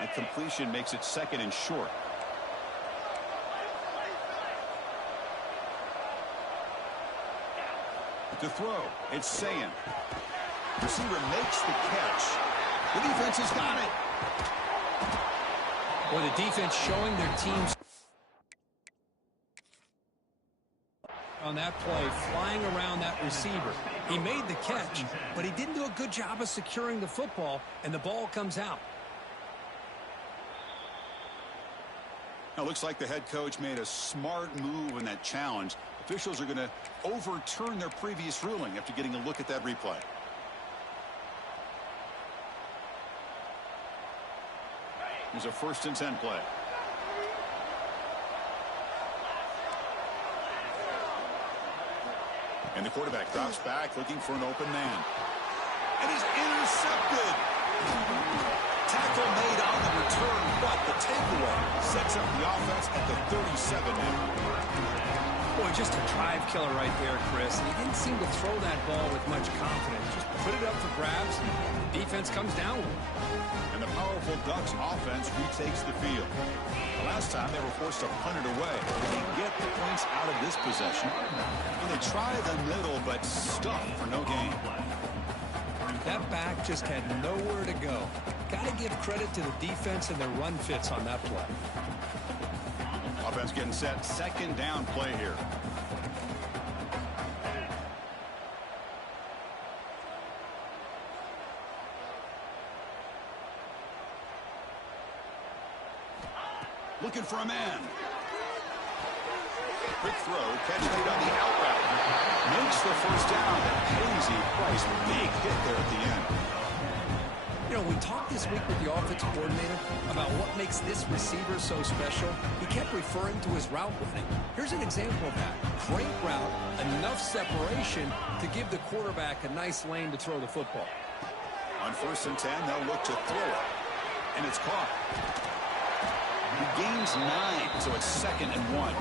That completion makes it 2nd and short. To throw, it's Sayin. Receiver makes the catch. The defense has got it. Well, the defense showing their teams on that play, flying around that receiver. He made the catch, but he didn't do a good job of securing the football, and the ball comes out. Now, looks like the head coach made a smart move in that challenge. Officials are going to overturn their previous ruling after getting a look at that replay. Here's a 1st and 10 play. And the quarterback drops back looking for an open man. And he's intercepted. Tackle made on the return, but the takeaway sets up the offense at the 37 now. Boy, just a drive killer right there, Chris. And he didn't seem to throw that ball with much confidence. Just put it up for grabs, and the defense comes down with it. And the powerful Ducks offense retakes the field. The last time they were forced to punt it away. They get the points out of this possession. And they try the middle, but stuff for no gain. That back just had nowhere to go. Got to give credit to the defense and their run fits on that play. Offense getting set. 2nd down play here. Looking for a man. Quick throw. Catch made on the out route. Makes the 1st down. That Posey Price. Big hit there at the end. You know, we talked this week with the offensive coordinator about what makes this receiver so special. He kept referring to his route running. Here's an example of that. Great route, enough separation to give the quarterback a nice lane to throw the football. On 1st and 10, they'll look to throw it. And it's caught. He gains 9, so it's 2nd and 1.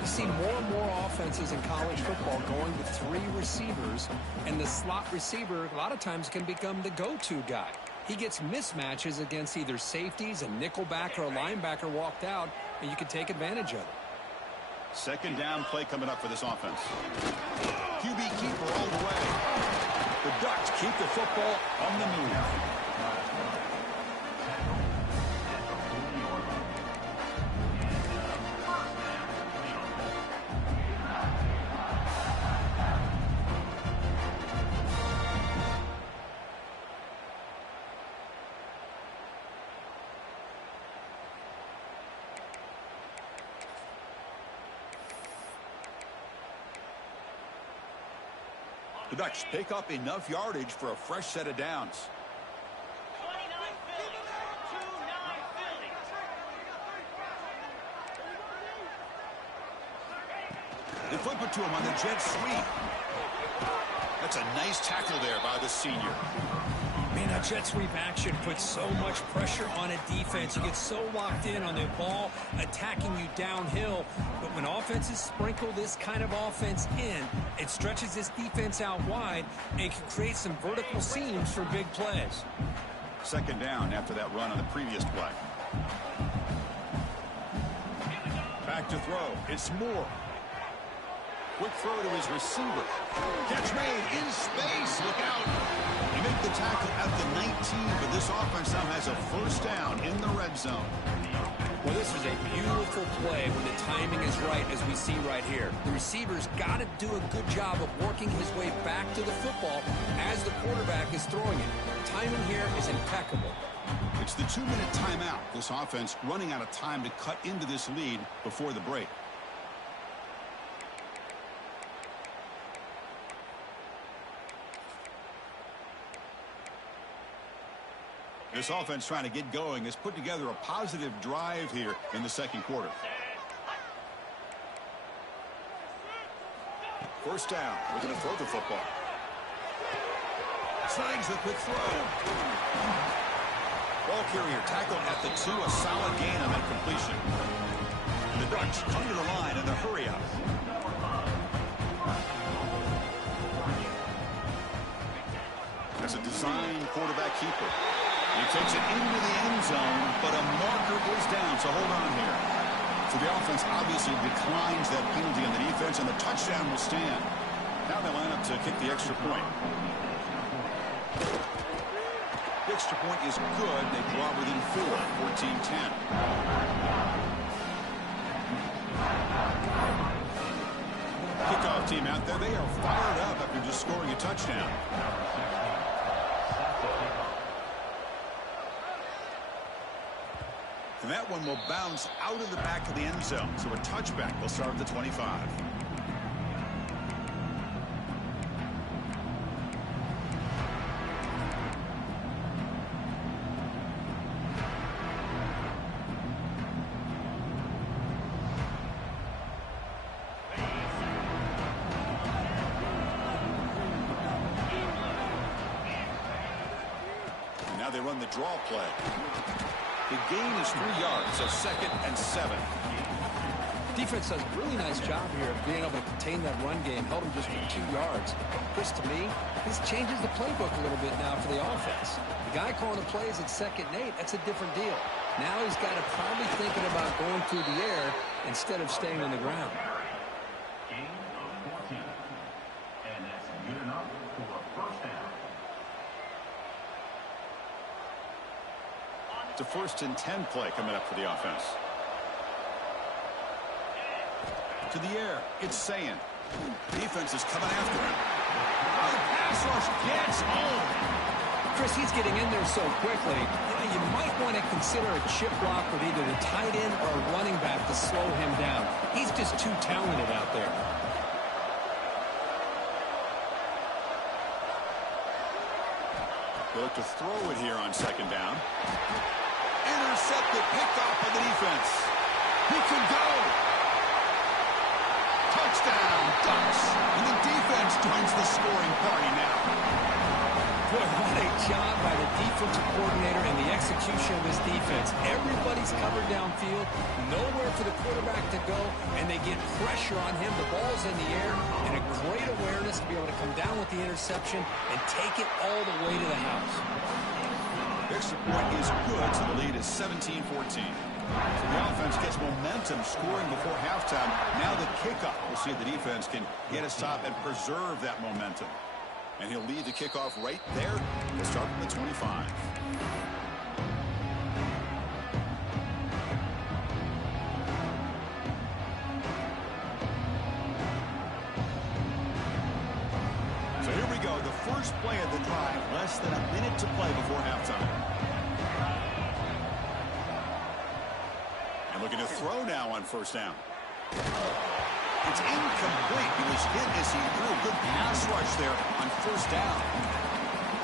You see more and more offenses in college football going with 3 receivers, and the slot receiver a lot of times can become the go-to guy. He gets mismatches against either safeties, a nickelback, or a linebacker walked out, and you can take advantage of it. 2nd down play coming up for this offense. QB keeper all the way. The Ducks keep the football on the move. The Ducks pick up enough yardage for a fresh set of downs. They flip it to him on the jet sweep. That's a nice tackle there by the senior. Man, that jet sweep action puts so much pressure on a defense. You get so locked in on the ball attacking you downhill. But when offenses sprinkle this kind of offense in, it stretches this defense out wide and can create some vertical seams for big plays. 2nd down after that run on the previous play. Back to throw. It's Moore. Quick throw to his receiver. Catch made in space. Look out. He made the tackle at the 19, but this offense now has a 1st down in the red zone. Well, this is a beautiful play when the timing is right, as we see right here. The receiver's got to do a good job of working his way back to the football as the quarterback is throwing it. Timing here is impeccable. It's the 2-minute timeout. This offense running out of time to cut into this lead before the break. This offense trying to get going has put together a positive drive here in the 2nd quarter. 1st down. We're going to throw the football. Snags the quick throw. Ball carrier tackled at the 2. A solid gain on that completion. And the Ducks come to the line in the hurry up. That's a design quarterback keeper. He takes it into the end zone, but a marker is down, so hold on here. So the offense obviously declines that penalty on the defense, and the touchdown will stand. Now they line up to kick the extra point. The extra point is good. They draw within 4, 14-10. Kickoff team out there. They are fired up after just scoring a touchdown. And that one will bounce out of the back of the end zone. So a touchback will start at the 25. And now they run the draw play. The gain is 3 yards, so 2nd and 7. Defense does a really nice job here of being able to contain that run game, held him just for 2 yards. Chris, to me, this changes the playbook a little bit now for the offense. The guy calling the plays at 2nd and 8, that's a different deal. Now he's got to probably thinking about going through the air instead of staying on the ground. Gain of 14. And that's good enough for a first down. It's a 1st and 10 play coming up for the offense. To the air, it's Sayin. Defense is coming after him. Oh, the pass rush gets home. Chris, he's getting in there so quickly. You might want to consider a chip block with either the tight end or a running back to slow him down. He's just too talented out there. They look to throw it here on 2nd down. Intercepted, picked off by the defense. He can go. Touchdown, Ducks. And the defense joins the scoring party now. Boy, what a job by the defensive coordinator and the execution of this defense. Everybody's covered downfield, nowhere for the quarterback to go, and they get pressure on him. The ball's in the air, and a great awareness to be able to come down with the interception and take it all the way to the house. The extra point is good, so the lead is 17-14. So the offense gets momentum scoring before halftime. Now the kickoff. We'll see if the defense can get a stop and preserve that momentum. And he'll lead the kickoff right there. We'll start from the 25. So here we go. The first play of the drive. Less than a minute to play before halftime. And looking to throw now on 1st down. It's incomplete. He was hit as he threw a good pass rush there on 1st down.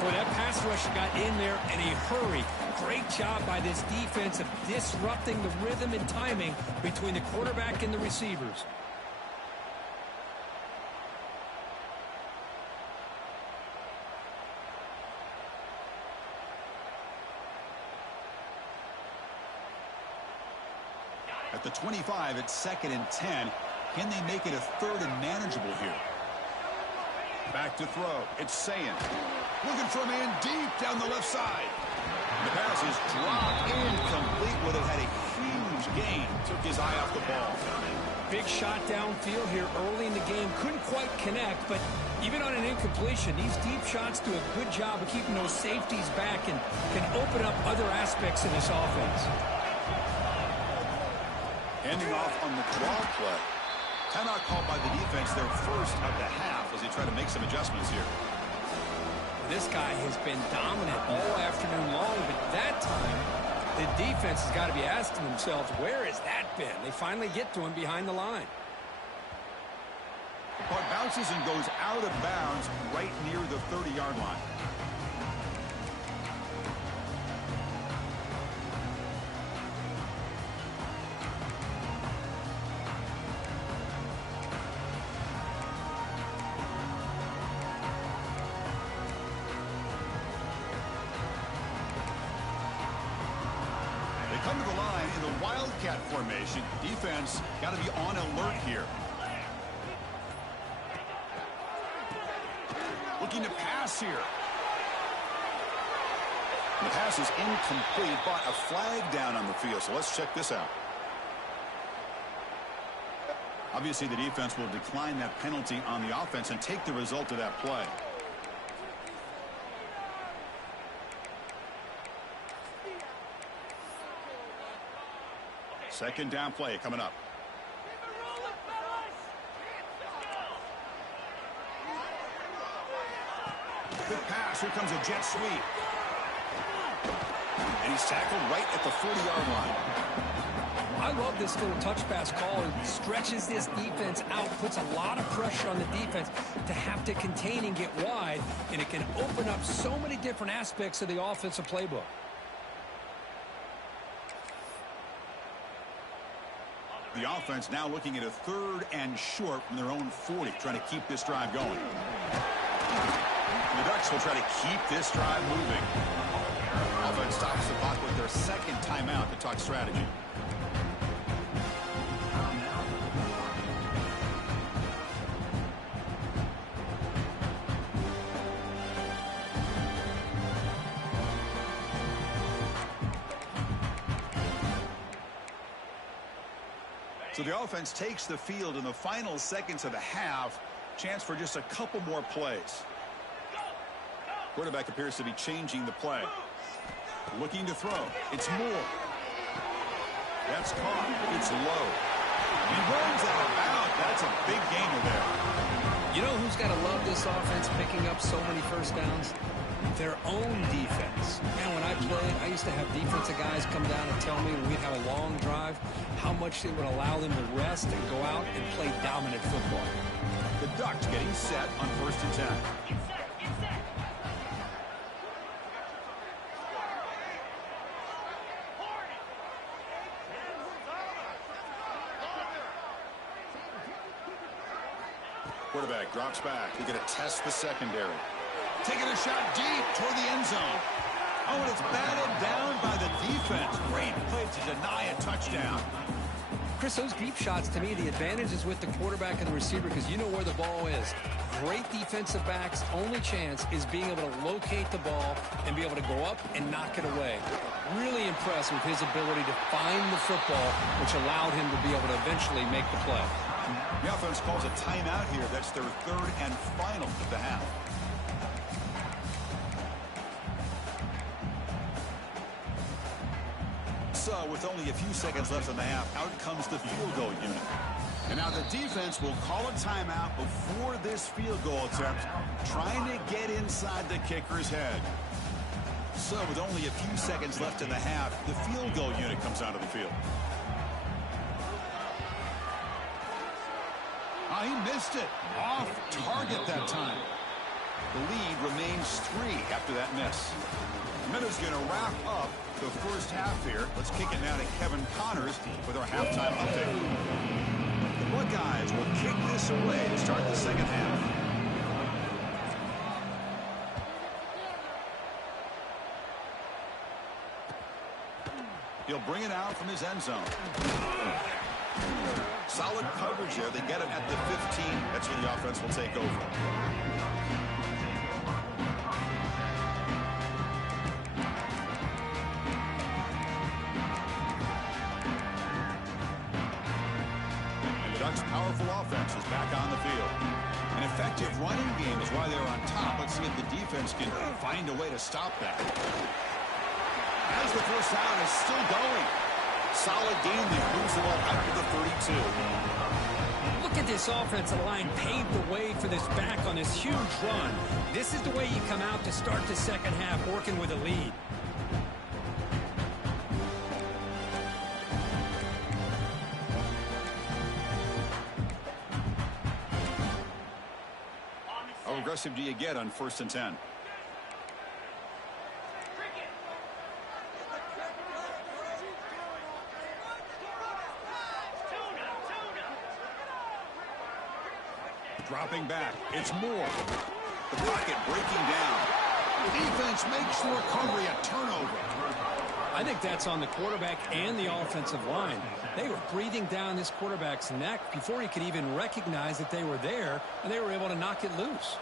Boy, that pass rush got in there in a hurry. Great job by this defense of disrupting the rhythm and timing between the quarterback and the receivers. At the 25, it's 2nd and 10. Can they make it a 3rd and manageable here? Back to throw. It's Sayin. Looking for a man deep down the left side. The pass is dropped incomplete. Well, they had a huge gain. Took his eye off the ball. Big shot downfield here early in the game. Couldn't quite connect, but even on an incompletion, these deep shots do a good job of keeping those safeties back and can open up other aspects of this offense. Handing off on the draw play. Timeout called by the defense, their first of the half, as they try to make some adjustments here. This guy has been dominant all afternoon long, but that time, the defense has got to be asking themselves, where has that been? They finally get to him behind the line. The puck bounces and goes out of bounds right near the 30-yard line. Come to the line in the Wildcat formation. Defense got to be on alert here. Looking to pass here. The pass is incomplete, but a flag down on the field. So let's check this out. Obviously, the defense will decline that penalty on the offense and take the result of that play. Second down play coming up. Good pass. Here comes a jet sweep. And he's tackled right at the 40-yard line. I love this little touch pass call. It stretches this defense out, puts a lot of pressure on the defense to have to contain and get wide, and it can open up so many different aspects of the offensive playbook. The offense now looking at a 3rd and short from their own 40, trying to keep this drive going. The Ducks will try to keep this drive moving. Offense stops the clock with their second timeout to talk strategy. So the offense takes the field in the final seconds of the half. Chance for just a couple more plays. Quarterback appears to be changing the play. Looking to throw. It's Moore. That's caught. It's low. He runs out of bounds. That's a big gainer there. You know who's got to love this offense picking up so many first downs? Their own defense. Man, when I played, I used to have defensive guys come down and tell me when we'd have a long drive how much it would allow them to rest and go out and play dominant football. The Ducks getting set on 1st and 10. Quarterback drops back. He's going to test the secondary. Taking a shot deep toward the end zone. Oh, and it's batted down by the defense. Great play to deny a touchdown. Chris, those deep shots, to me, the advantage is with the quarterback and the receiver because you know where the ball is. Great defensive backs' only chance is being able to locate the ball and be able to go up and knock it away. Really impressed with his ability to find the football, which allowed him to be able to eventually make the play. The offense calls a timeout here. That's their 3rd and final of the half. So, with only a few seconds left in the half, out comes the field goal unit. And now the defense will call a timeout before this field goal attempt, trying to get inside the kicker's head. So, with only a few seconds left in the half, the field goal unit comes out of the field. He missed it. Off target that time. The lead remains 3 after that miss. Minutes going to wrap up the first half here. Let's kick it now to Kevin Connors with our halftime update. The Buckeyes will kick this away to start the second half. He'll bring it out from his end zone. Solid coverage there. They get him at the 15. That's where the offense will take over. And the Ducks' powerful offense is back on the field. An effective running game is why they're on top. Let's see if the defense can find a way to stop that. As the first down is still going. Solid game. They moves the ball out to the 32. Look at this offensive line paved the way for this back on this huge run. This is the way you come out to start the second half, working with a lead. How aggressive do you get on 1st and 10? Dropping back. It's Moore. The pocket breaking down. Defense makes the recovery a turnover. I think that's on the quarterback and the offensive line. They were breathing down this quarterback's neck before he could even recognize that they were there, and they were able to knock it loose.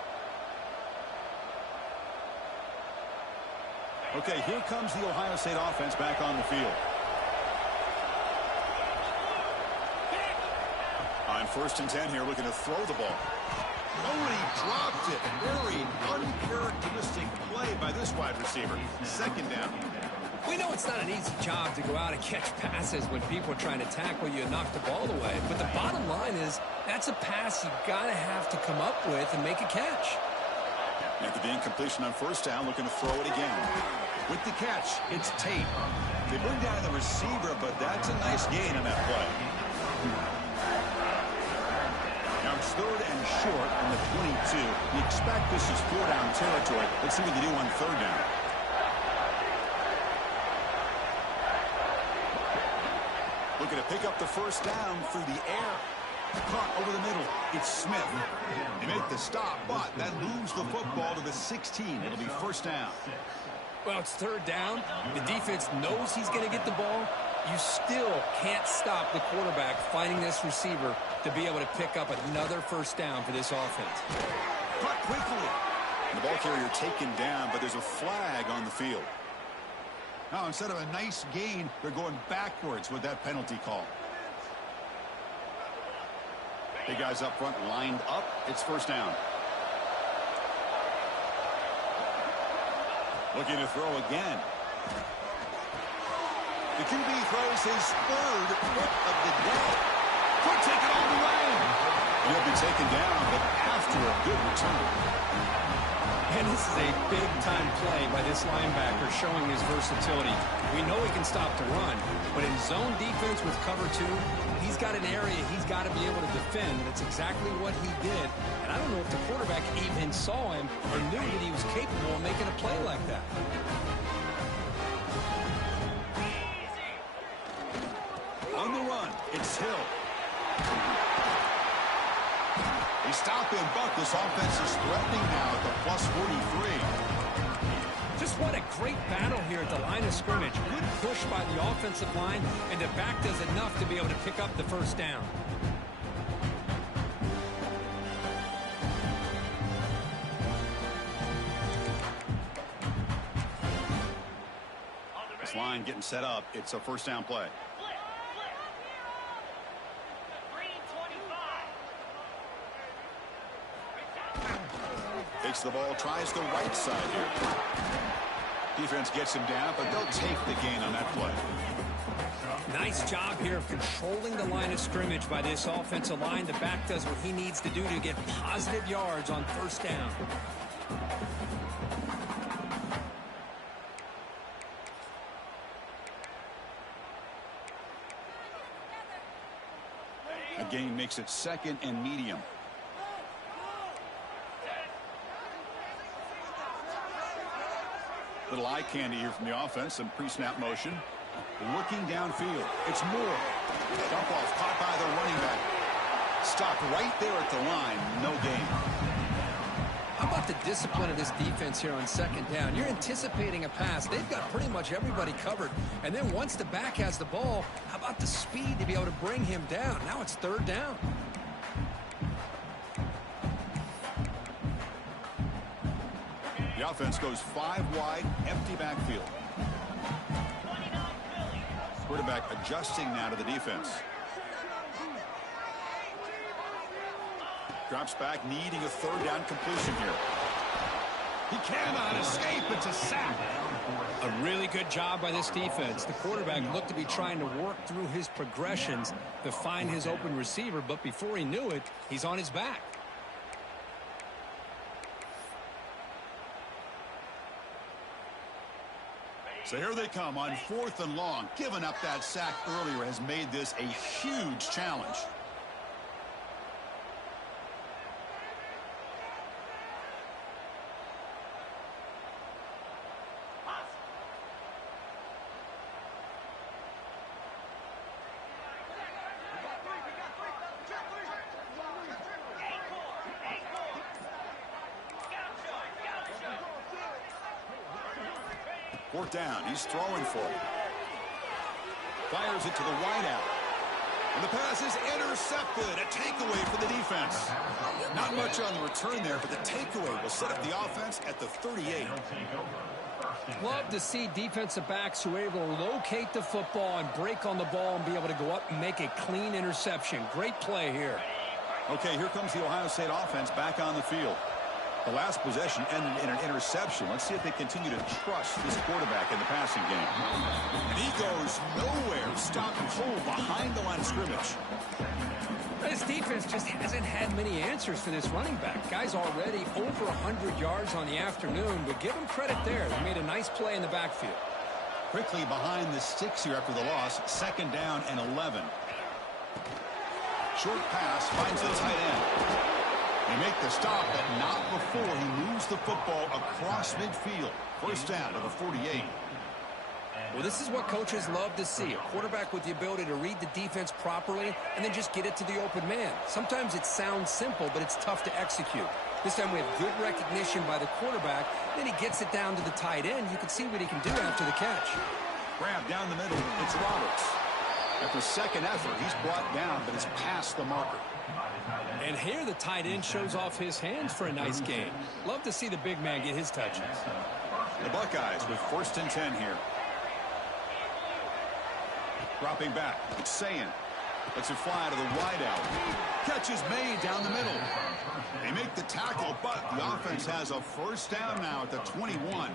Okay, here comes the Ohio State offense back on the field. On 1st and 10 here, looking to throw the ball. Oh, and he dropped it. Very uncharacteristic play by this wide receiver. 2nd down. We know it's not an easy job to go out and catch passes when people are trying to tackle you and knock the ball away. But the bottom line is that's a pass you got to have to come up with and make a catch. After the incompletion on 1st down, looking to throw it again. With the catch, it's Tate. They bring down the receiver, but that's a nice gain on that play. Now it's 3rd and short on the 22. You expect this is 4-down territory. Let's see what they do on 3rd down. Looking to pick up the 1st down through the air. Caught over the middle. It's Smith. They make the stop, but that moves the football to the 16. It'll be 1st down. Well, it's 3rd down. The defense knows he's going to get the ball. You still can't stop the quarterback finding this receiver to be able to pick up another 1st down for this offense. Caught quickly. And the ball carrier taken down, but there's a flag on the field. Now, instead of a nice gain, they're going backwards with that penalty call. Big guys up front lined up. It's 1st down. Looking to throw again. The QB throws his 3rd pick of the day. Could take it all the way. He'll be taken down, but after a good return. And this is a big-time play by this linebacker showing his versatility. We know he can stop the run, but in zone defense with cover 2, he's got an area he's got to be able to defend. That's exactly what he did. And I don't know if the quarterback even saw him or knew that he was capable of making a play like that. On the run, it's Hill. They stop him, but this offense is threatening now at the plus 43. Just what a great battle here at the line of scrimmage. Good push by the offensive line, and the back does enough to be able to pick up the 1st down. This line getting set up. It's a 1st down play. Takes the ball, tries the right side here. Defense gets him down, but they'll take the gain on that play. Nice job here of controlling the line of scrimmage by this offensive line. The back does what he needs to do to get positive yards on 1st down. A gain makes it 2nd and medium. Little eye candy here from the offense. Some pre-snap motion. Looking downfield. It's Moore. Dump off caught by the running back. Stopped right there at the line. No gain. How about the discipline of this defense here on 2nd down? You're anticipating a pass. They've got pretty much everybody covered. And then once the back has the ball, how about the speed to be able to bring him down? Now it's 3rd down. The offense goes 5 wide, empty backfield. Quarterback adjusting now to the defense. Drops back, needing a 3rd down completion here. He cannot escape. It's a sack. A really good job by this defense. The quarterback looked to be trying to work through his progressions to find his open receiver, but before he knew it, he's on his back. So here they come on 4th and long. Giving up that sack earlier has made this a huge challenge. Fourth down. He's throwing for it. Fires it to the wideout. And the pass is intercepted. A takeaway for the defense. Not much on the return there, but the takeaway will set up the offense at the 38. Love to see defensive backs who are able to locate the football and break on the ball and be able to go up and make a clean interception. Great play here. Okay, here comes the Ohio State offense back on the field. The last possession ended in an interception. Let's see if they continue to trust this quarterback in the passing game. And he goes nowhere. Stopped cold behind the line of scrimmage. This defense just hasn't had many answers for this running back. Guy's already over 100 yards on the afternoon, but give him credit there. They made a nice play in the backfield. Quickly behind the sticks here after the loss. 2nd down and 11. Short pass finds the tight end. They make the stop, but not before he moves the football across midfield. 1st down to the 48. Well, this is what coaches love to see. A quarterback with the ability to read the defense properly and then just get it to the open man. Sometimes it sounds simple, but it's tough to execute. This time we have good recognition by the quarterback. Then he gets it down to the tight end. You can see what he can do after the catch. Grab down the middle. It's Roberts. After 2nd effort, he's brought down, but it's past the marker. And here the tight end shows off his hands for a nice gain. Love to see the big man get his touches. The Buckeyes with 1st and 10 here. Dropping back. It's Sayin. Lets it fly to the wideout. Catch is made down the middle. They make the tackle, but the offense has a 1st down now at the 21.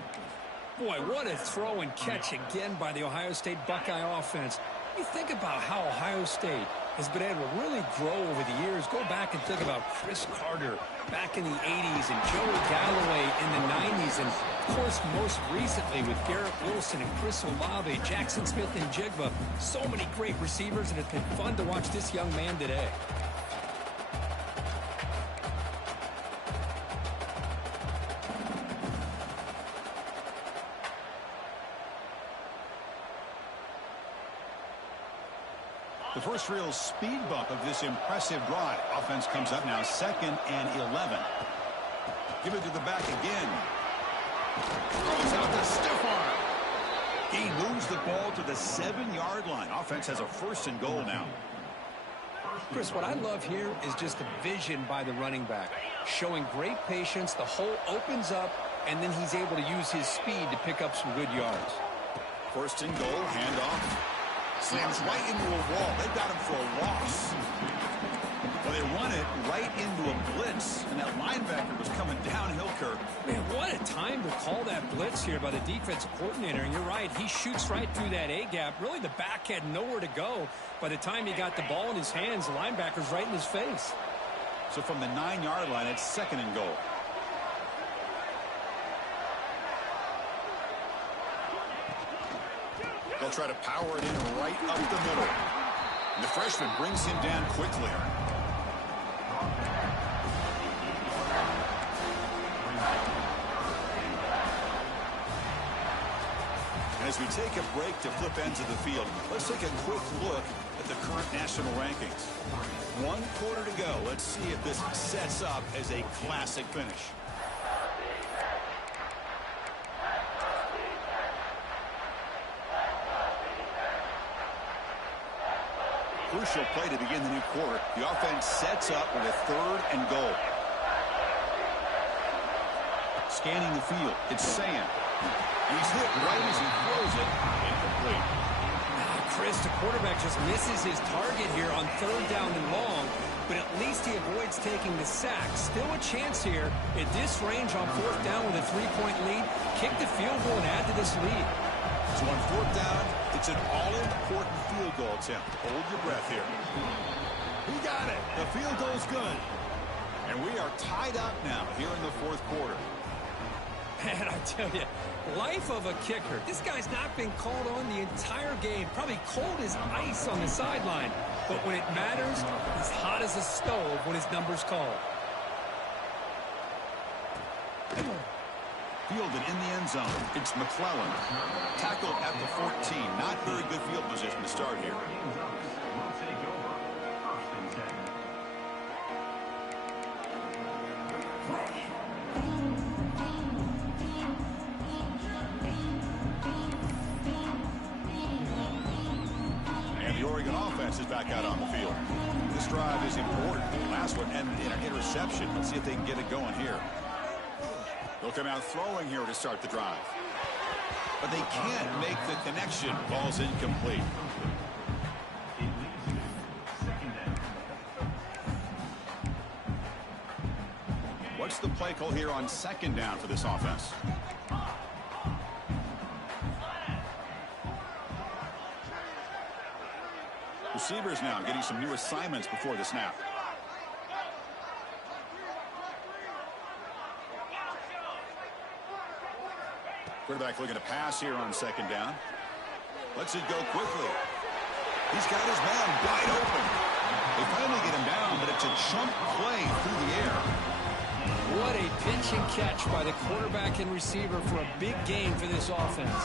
Boy, what a throw and catch again by the Ohio State Buckeye offense. You think about how Ohio State has been able to really grow over the years. Go back and think about Chris Carter back in the 80s and Joey Galloway in the 90s. And, of course, most recently with Garrett Wilson and Chris Olave, Jackson Smith and Jigba. So many great receivers, and it's been fun to watch this young man today. The first real speed bump of this impressive drive. Offense comes up now 2nd and 11. Give it to the back again. Throws out the stiff arm. He moves the ball to the 7-yard line. Offense has a 1st and goal now. Chris, what I love here is just the vision by the running back. Showing great patience. The hole opens up, and then he's able to use his speed to pick up some good yards. 1st and goal. Handoff. Slams right into a wall. They've got him for a loss. Well, they run it right into a blitz, and that linebacker was coming downhill, Kirk. Man, what a time to call that blitz here by the defensive coordinator. And you're right, he shoots right through that A-gap. Really, the back had nowhere to go. By the time he got the ball in his hands, the linebacker's right in his face. So from the 9-yard line, it's 2nd and goal. They'll try to power it in right up the middle. And the freshman brings him down quickly. And as we take a break to flip ends of the field, let's take a quick look at the current national rankings. 1 quarter to go. Let's see if this sets up as a classic finish. Crucial play to begin the new quarter. The offense sets up with a 3rd and goal. Scanning the field. It's Sayin. He's hit right as he throws it. Incomplete. Chris, the quarterback just misses his target here on 3rd down and long, but at least he avoids taking the sack. Still a chance here at this range on 4th down with a 3-point lead. Kick the field goal and add to this lead. So on 4th down, it's an all-important field goal attempt. Hold your breath here. He got it. The field goal's good. And we are tied up now here in the 4th quarter. Man, I tell you, life of a kicker. This guy's not been called on the entire game. Probably cold as ice on the sideline. But when it matters, he's hot as a stove when his number's called. Fielded in the end zone. It's McClellan. Tackled at the 14. Not very good field position to start here. And the Oregon offense is back out on the field. This drive is important. The last one ended in an interception. Let's see if they can get it going here. They'll come out throwing here to start the drive. but they can't make the connection. Ball's incomplete. What's the play call here on second down for this offense? Receivers now getting some new assignments before the snap. Quarterback looking to pass here on second down. Lets it go quickly. He's got his man wide open. They finally get him down, but it's a chunk play through the air. What a pitch and catch by the quarterback and receiver for a big gain for this offense.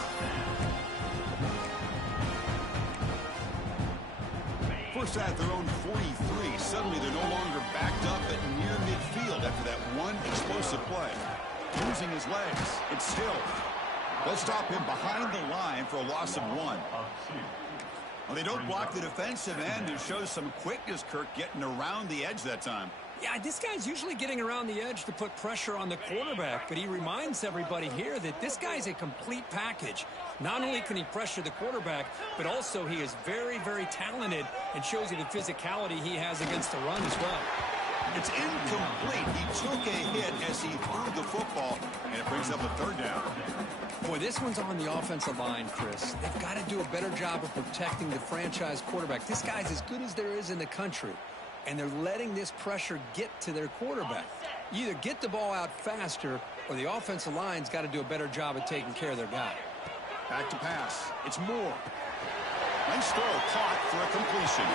First at their own 43. Suddenly they're no longer backed up at near midfield after that one explosive play. Using his legs. It's still. They'll stop him behind the line for a loss of 1. Well, they don't block the defensive end. It shows some quickness, Kirk, getting around the edge that time. Yeah, this guy's usually getting around the edge to put pressure on the quarterback, but he reminds everybody here that this guy's a complete package. Not only can he pressure the quarterback, but also he is very, very talented and shows you the physicality he has against the run as well. It's incomplete. He took a hit as he threw the football, and it brings up a third down. Boy, this one's on the offensive line, Chris. They've got to do a better job of protecting the franchise quarterback. This guy's as good as there is in the country, and they're letting this pressure get to their quarterback. You either get the ball out faster, or the offensive line's got to do a better job of taking care of their guy. Back to pass. It's Moore. Nice throw, caught for a completion.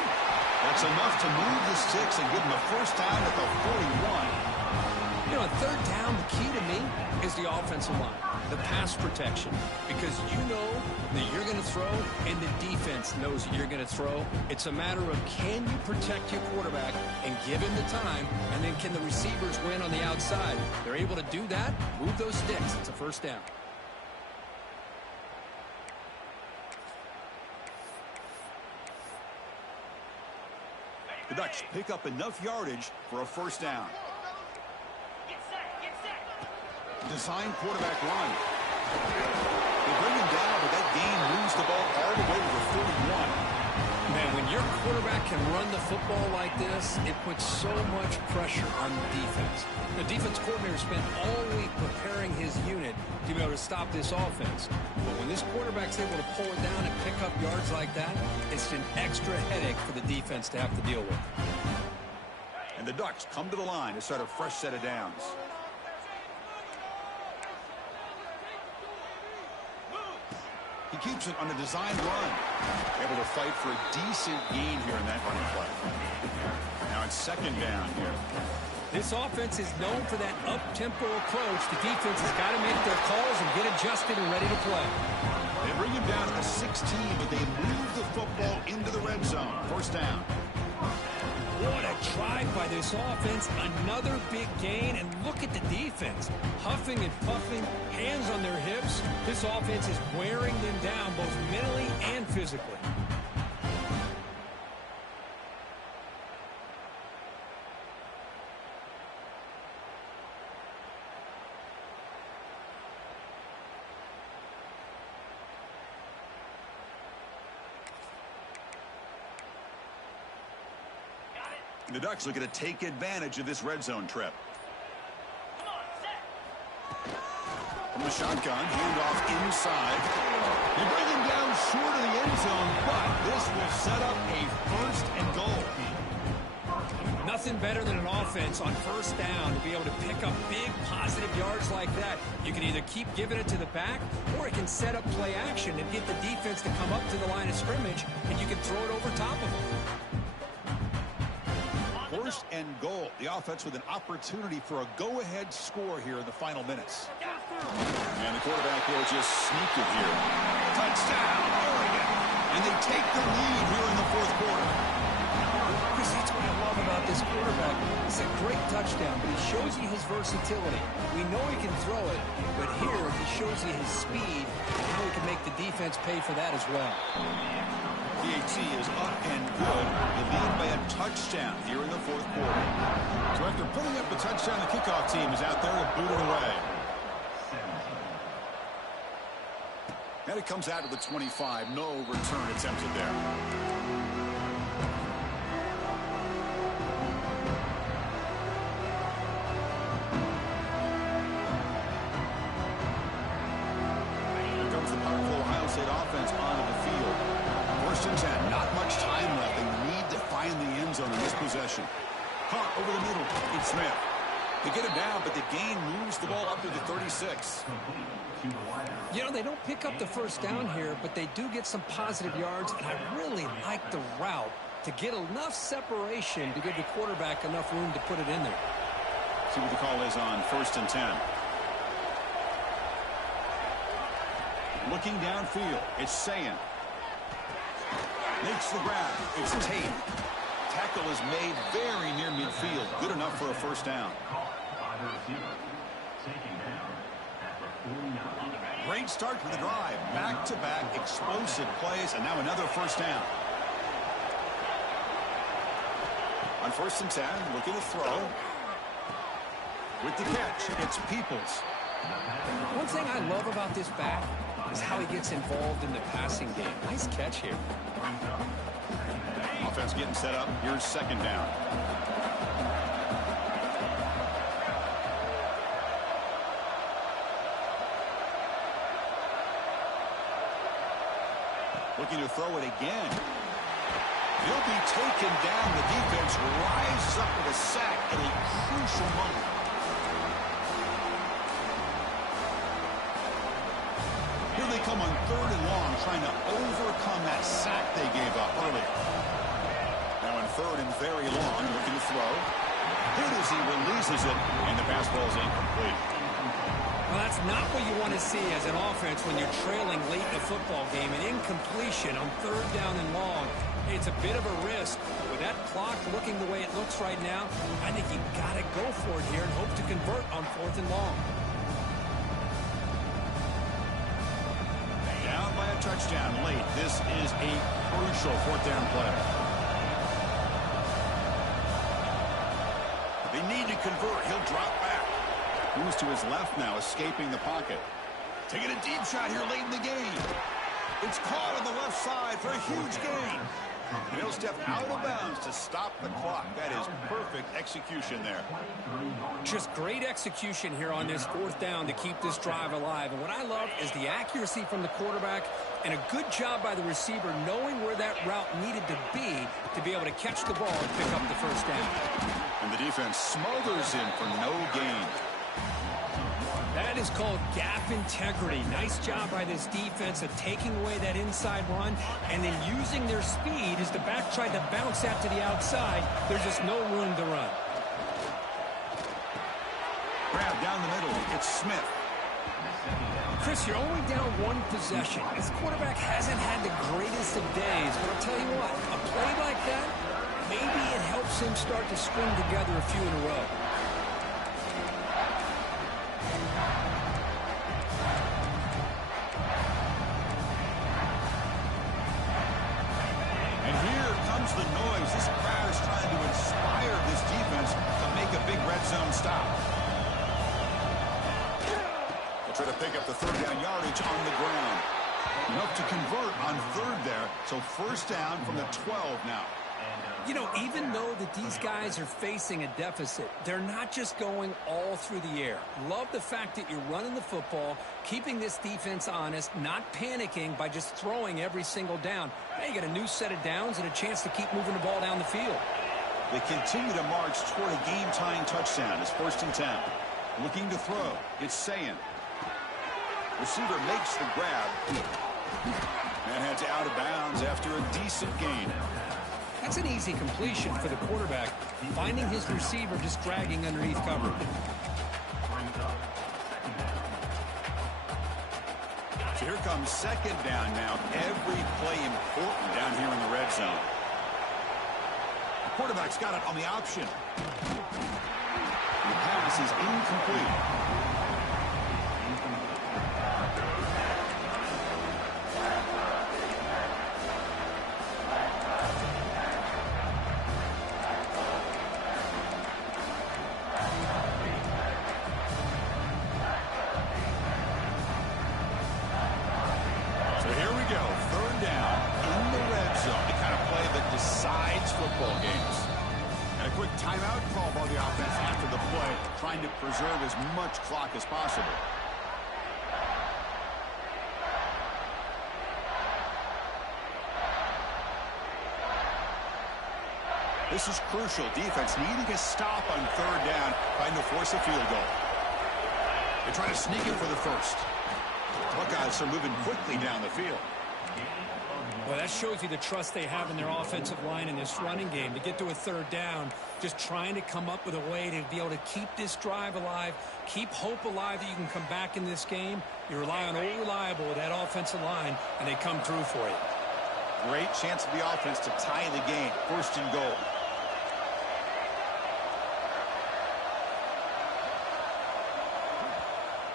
That's enough to move the sticks and give them a first down at the 41. You know, a third down, the key to me is the offensive line, the pass protection, because you know that you're going to throw and the defense knows that you're going to throw. It's a matter of can you protect your quarterback and give him the time, and then can the receivers win on the outside? They're able to do that, move those sticks. It's a first down. The Ducks pick up enough yardage for a first down. Design quarterback run. They bring him down, but that gain moves the ball all the way to the 41. Man, when your quarterback can run the football like this, it puts so much pressure on the defense. The defense coordinator spent all week preparing his unit to be able to stop this offense. But when this quarterback's able to pull it down and pick up yards like that, it's an extra headache for the defense to have to deal with. And the Ducks come to the line to start a fresh set of downs. He keeps it on a design run. Able to fight for a decent gain here in that running play. Now it's second down here. This offense is known for that up-tempo approach. The defense has got to make their calls and get adjusted and ready to play. They bring him down to the 16, but they move the football into the red zone. First down. What a drive by this offense. Another big gain, and look at the defense. Huffing and puffing, hands on their hips. This offense is wearing them down both mentally and physically. The Ducks looking to take advantage of this red zone trip. From the shotgun, handoff inside. They bring him down short of the end zone, but this will set up a first and goal. Nothing better than an offense on first down to be able to pick up big positive yards like that. You can either keep giving it to the back, or it can set up play action and get the defense to come up to the line of scrimmage, and you can throw it over top of them. First and goal. The offense with an opportunity for a go-ahead score here in the final minutes. And the quarterback will just sneak it here. Touchdown, Oregon. And they take the lead here in the fourth quarter. Chris, that's what I love about this quarterback. It's a great touchdown, but he shows you his versatility. We know he can throw it, but here he shows you his speed and how he can make the defense pay for that as well. PAT is up and good. They lead by a touchdown here in the fourth quarter. So after putting up the touchdown, the kickoff team is out there to boot it away. And it comes out of the 25. No return attempted there. Here comes the powerful Ohio State offense onto the field. First and 10. Not much time left. They need to find the end zone in this possession. Caught over the middle. It's Smith. They get him down, but the gain moves the ball up to the 36. You know, they don't pick up the first down here, but they do get some positive yards, and I really like the route to get enough separation to give the quarterback enough room to put it in there. See what the call is on first and 10. Looking downfield, it's Sayin. Makes the grab. It's Tate. Tackle is made very near midfield. Good enough for a first down. Great start to the drive. Back-to-back explosive plays, and now another first down. On first and 10, looking to throw. With the catch, it's Peoples. One thing I love about this back is how he gets involved in the passing game. Nice catch here. Offense getting set up. Here's second down. Looking to throw it again. He'll be taken down. The defense rises up with a sack at a crucial moment. Here they come on third and long, trying to overcome that sack they gave up earlier. Now in third and very long, looking to throw. Good as he releases it, and the pass ball is incomplete. Well, that's not what you want to see as an offense when you're trailing late in a football game. An incompletion on third down and long. It's a bit of a risk. With that clock looking the way it looks right now, I think you've got to go for it here and hope to convert on fourth and long. Down by a touchdown late. This is a crucial fourth down play. They need to convert. He'll drop back. Moves to his left now, escaping the pocket. Taking a deep shot here late in the game. It's caught on the left side for a huge gain. And he'll step out of bounds to stop the clock. That is perfect execution there. Just great execution here on this fourth down to keep this drive alive. And what I love is the accuracy from the quarterback and a good job by the receiver knowing where that route needed to be able to catch the ball and pick up the first down. And the defense smothers him for no gain. That is called gap integrity. Nice job by this defense of taking away that inside run and then using their speed as the back tried to bounce that to the outside. There's just no room to run. Grab down the middle. It's Smith. Chris, you're only down one possession. This quarterback hasn't had the greatest of days, but I'll tell you what, a play like that, maybe it helps him start to string together a few in a row. The noise. This crowd is trying to inspire this defense to make a big red zone stop. They'll try to pick up the third down yardage on the ground. Enough to convert on third there. So first down from the 12 now. You know, even though that these guys are facing a deficit, they're not just going all through the air. Love the fact that you're running the football, keeping this defense honest, not panicking by just throwing every single down. Now you got a new set of downs and a chance to keep moving the ball down the field. They continue to march toward a game-tying touchdown. It's first and 10. Looking to throw. It's Sayin. Receiver makes the grab. And heads out of bounds after a decent gain. That's an easy completion for the quarterback, finding his receiver just dragging underneath cover. So here comes second down now. Every play important down here in the red zone. The quarterback's got it on the option. The pass is incomplete. zone, the kind of play that decides football games. And a quick timeout call by the offense after the play, trying to preserve as much clock as possible. This is crucial. Defense needing a stop on third down, trying to force a field goal. They try to sneak in for the first. Buckeyes are moving quickly down the field. Well, that shows you the trust they have in their offensive line in this running game. To get to a third down, just trying to come up with a way to be able to keep this drive alive, keep hope alive that you can come back in this game. You rely on Old Reliable with that offensive line, and they come through for you. Great chance for the offense to tie the game. First and goal.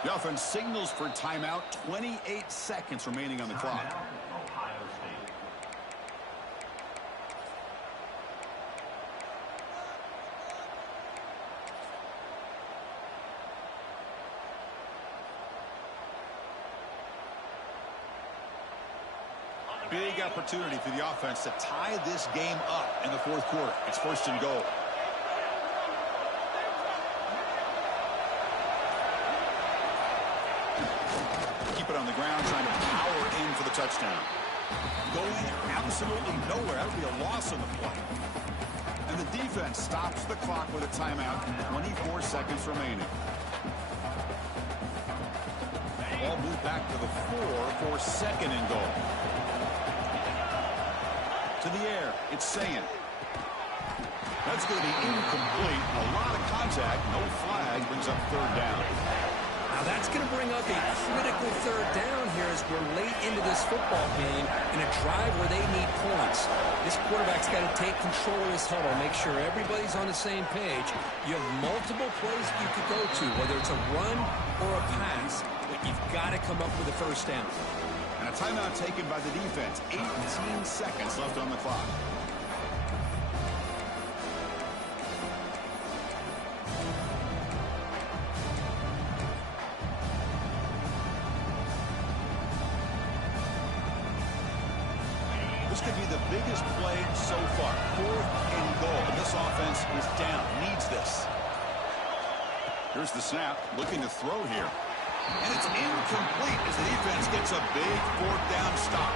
The offense signals for timeout. 28 seconds remaining on the clock. Ohio State. Big opportunity for the offense to tie this game up in the fourth quarter. It's first and goal. Keep it on the ground, trying to power in for the touchdown. Going absolutely nowhere. That would be a loss on the play. And the defense stops the clock with a timeout. 24 seconds remaining. Ball moved back to the 4 for second and goal. To the air, it's Sayin. That's going to be incomplete. A lot of contact, no flag, brings up third down. Now that's going to bring up a critical third down here as we're late into this football game in a drive where they need points. This quarterback's got to take control of this huddle, make sure everybody's on the same page. You have multiple plays you could go to, whether it's a run or a pass, but you've got to come up with a first down. And a timeout taken by the defense. 18 seconds left on the clock. This could be the biggest play so far. Fourth and goal. And this offense is down. Needs this. Here's the snap. Looking to throw here. And it's incomplete as the defense gets a big fourth down stop.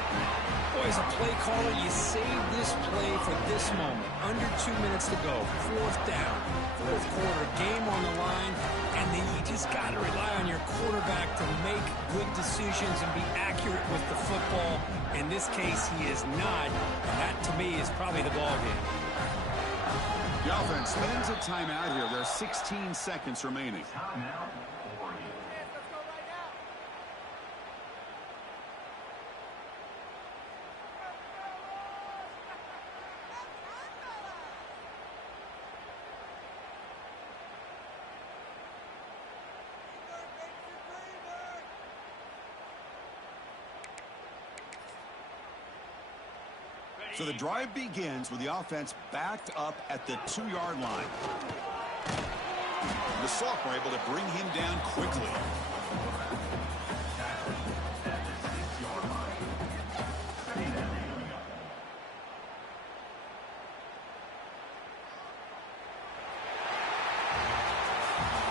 Boy, as a play caller, you save this play for this moment. Under 2 minutes to go. Fourth down. Fourth quarter. Game on the line. And then you just got to rely on your quarterback to make good decisions and be accurate with the football. In this case, he is not. And that, to me, is probably the ball game. The offense spends a timeout here. There's 16 seconds remaining. Timeout. So the drive begins with the offense backed up at the 2-yard line. The sophomore able to bring him down quickly.